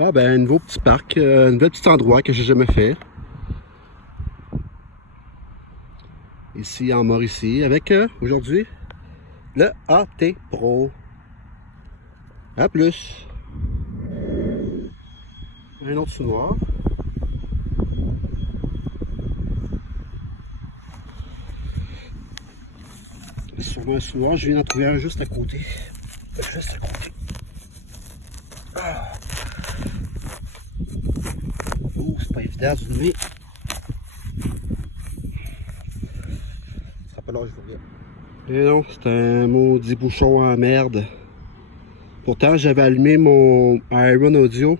Ah ben, un nouveau petit parc, un nouvel petit endroit que j'ai jamais fait. Ici en Mauricie, avec aujourd'hui le AT Pro. À plus. Un autre sous-noir. Sûrement un sous-noir, je viens d'en trouver un juste à côté. Juste à côté. Ah. Oh, c'est pas évident de zoomer. Ça sera pas là, je vous regarde. Et non, c'est un maudit bouchon en merde. Pourtant, j'avais allumé mon Iron Audio.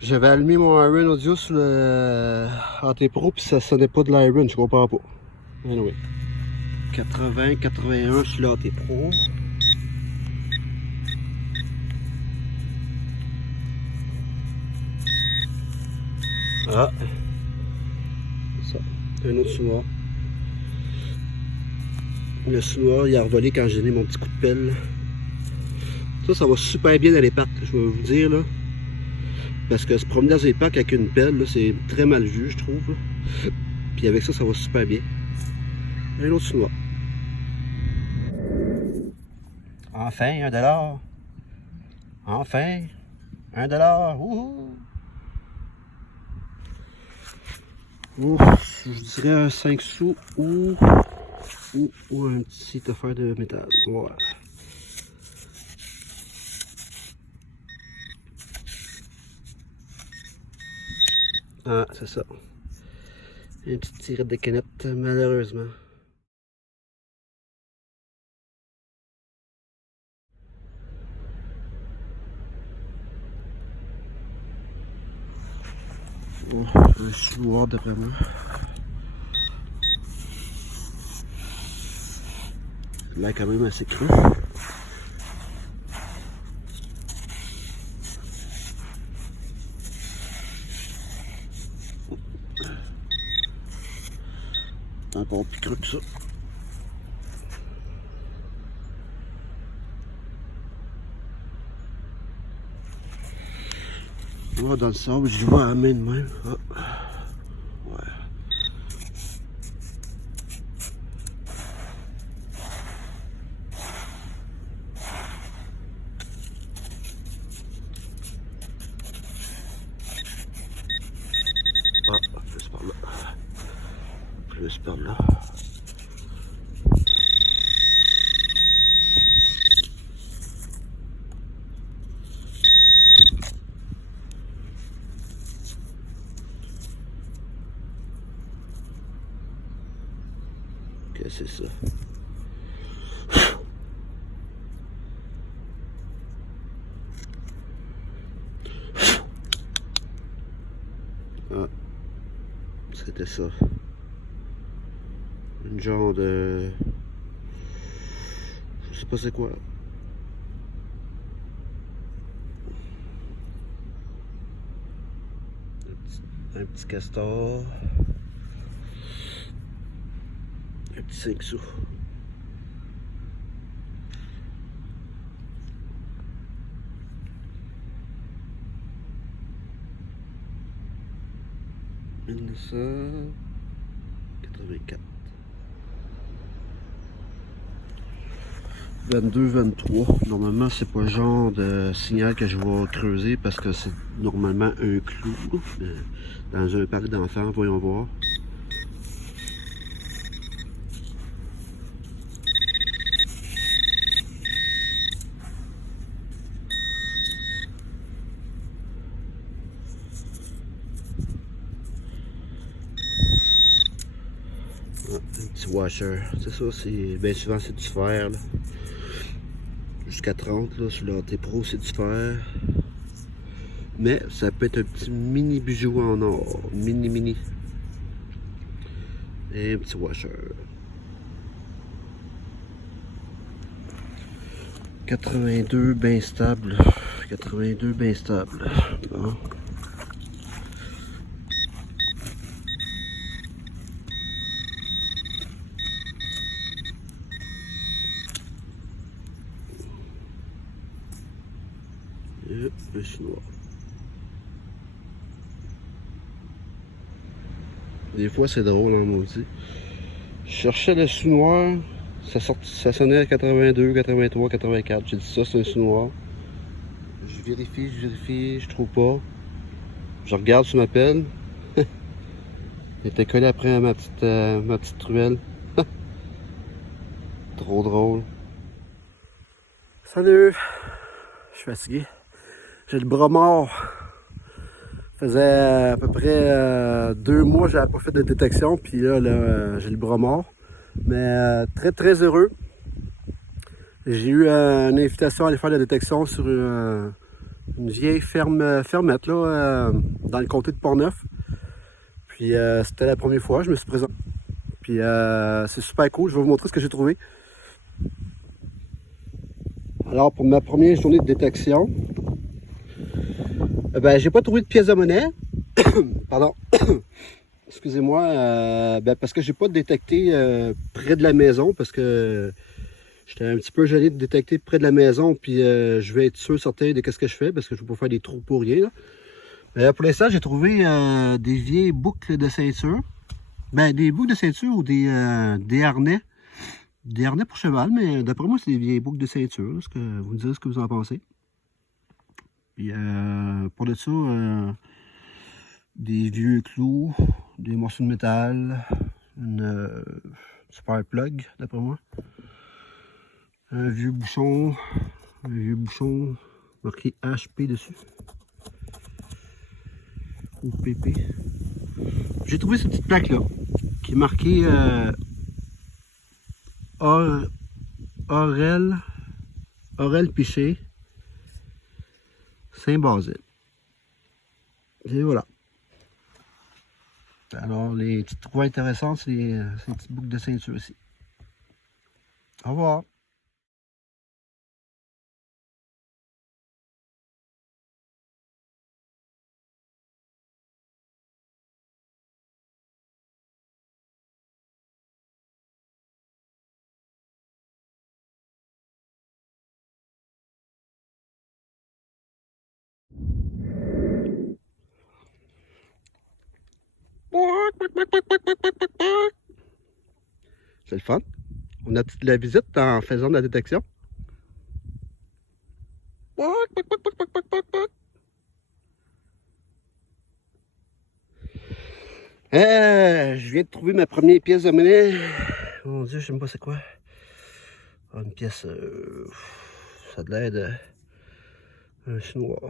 J'avais allumé mon Iron Audio sur le AT Pro, puis ça sonnait pas de l'Iron, je comprends pas. Anyway. 80-81 sur l'AT Pro. Ah, ça, un autre sous-noir. Le sous-noir, il a revolé quand j'ai donné mon petit coup de pelle. Ça va super bien dans les parcs, je vais vous dire là. Parce que se promener dans les parcs avec une pelle, c'est très mal vu, je trouve. Là. Puis avec ça, ça va super bien. Un autre sous-noir. Enfin, $1. Enfin, $1. Wouhou! Ouf, je dirais un 5 sous ou un petit affaire de métal. Voilà. Ah, c'est ça. Une petite tirette de canette, malheureusement. Oh, un chouard d'après moi. Là, quand même assez creux. Encore plus creux que ça. Moi, dans le sable, je le vois à la main de même. Ah. Ouais. Ah, plus par là. Plus par là. Qu'est-ce que c'est ça? Ah, c'était ça. Une genre de... Je sais pas c'est quoi. Un petit castor. Un petit 5 sous. « 1984. 22-23. Normalement, c'est pas le genre de signal que je vais creuser parce que c'est normalement un clou dans un parc d'enfants. Voyons voir. Ah, un petit washer. C'est ça, c'est bien souvent c'est du fer. Jusqu'à 30 là, sur l'AT Pro, c'est du fer. Mais ça peut être un petit mini bijou en or. Mini. Et un petit washer. 82 bien stable. 82 bien stable. Bon. Et un chinois. Des fois, c'est drôle, hein, maudit. Je cherchais le sous noir. Ça sonnait à 82, 83, 84. J'ai dit ça, c'est un sous noir. Je vérifie, je trouve pas. Je regarde sur ma pelle. Il était collé après ma petite truelle. Trop drôle. Salut! Je suis fatigué. J'ai le bras mort. Ça faisait à peu près 2 mois que j'avais pas fait de détection. Puis là j'ai le bras mort. Mais très très heureux. J'ai eu une invitation à aller faire la détection sur une vieille fermette là, dans le comté de Portneuf. Puis c'était la première fois, je me suis présenté. Puis c'est super cool, je vais vous montrer ce que j'ai trouvé. Alors pour ma première journée de détection, ben j'ai pas trouvé de pièce de monnaie. Pardon. Excusez-moi, ben parce que j'ai pas détecté près de la maison, parce que j'étais un petit peu gêné de détecter près de la maison, puis je vais être sûr, certain de ce que je fais, parce que je ne veux pas faire des trous pour rien. Là. Mais pour l'instant, j'ai trouvé des vieilles boucles de ceinture. Ben, des boucles de ceinture ou des harnais. Des harnais pour cheval, mais d'après moi, c'est des vieilles boucles de ceinture. Là, vous me direz ce que vous en pensez. Puis pour de ça, des vieux clous, des morceaux de métal, une super plug, d'après moi. Un vieux bouchon marqué HP dessus. Ou PP. J'ai trouvé cette petite plaque là, qui est marquée Aurel Piché, Saint-Basile. Et voilà. Alors, les petites trous intéressants, c'est ces petites boucles de ceinture ici. Au revoir. C'est le fun. On a la visite en faisant de la détection. Je viens de trouver ma première pièce de monnaie. Mon Dieu, je sais même pas c'est quoi. Une pièce, ça a de l'air d'un chinois.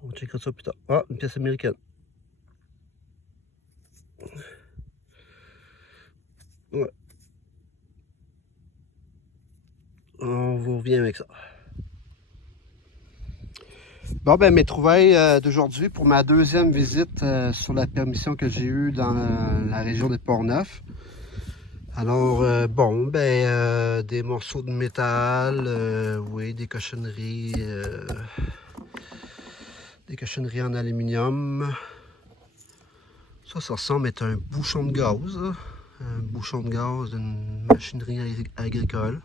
On checkera ça plus tard. Ah, une pièce américaine. Ouais. On vous revient avec ça. Bon, ben mes trouvailles d'aujourd'hui pour ma deuxième visite sur la permission que j'ai eue dans la région de Portneuf. Alors, bon, ben, des morceaux de métal, oui, des cochonneries en aluminium. Ça ressemble à un bouchon de gaz, là. Un bouchon de gaz d'une machinerie agricole.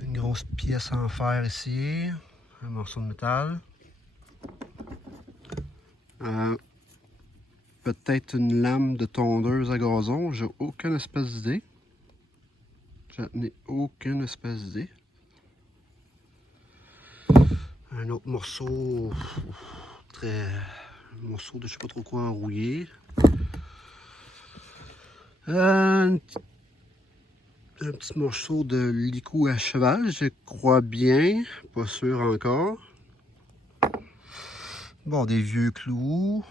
Une grosse pièce en fer ici, un morceau de métal. Peut-être une lame de tondeuse à gazon, j'ai aucune espèce d'idée. Je n'ai aucune espèce d'idée. Un autre morceau, un morceau de je sais pas trop quoi enrouillé. Un petit morceau de licou à cheval, je crois bien, pas sûr encore. Bon, des vieux clous.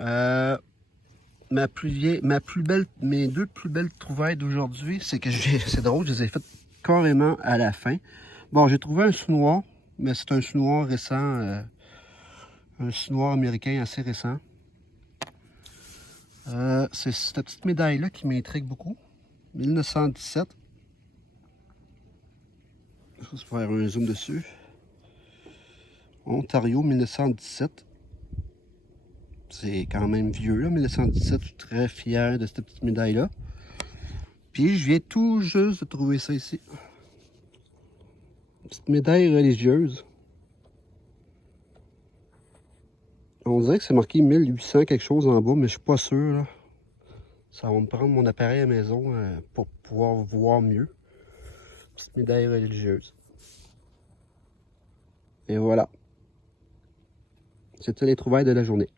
Mes deux plus belles trouvailles d'aujourd'hui, c'est que c'est drôle, je les ai faites carrément à la fin. Bon, j'ai trouvé un sous-noir, mais c'est un sous-noir récent, un sous-noir américain assez récent. C'est cette petite médaille-là qui m'intrigue beaucoup. 1917. Je vais faire un zoom dessus. Ontario, 1917. C'est quand même vieux, là, 1917. Je suis très fier de cette petite médaille-là. Puis je viens tout juste de trouver ça ici. Une petite médaille religieuse. On dirait que c'est marqué 1800 quelque chose en bas, mais je suis pas sûr, là. Ça va me prendre mon appareil à la maison pour pouvoir voir mieux. Petite médaille religieuse. Et voilà. C'était les trouvailles de la journée.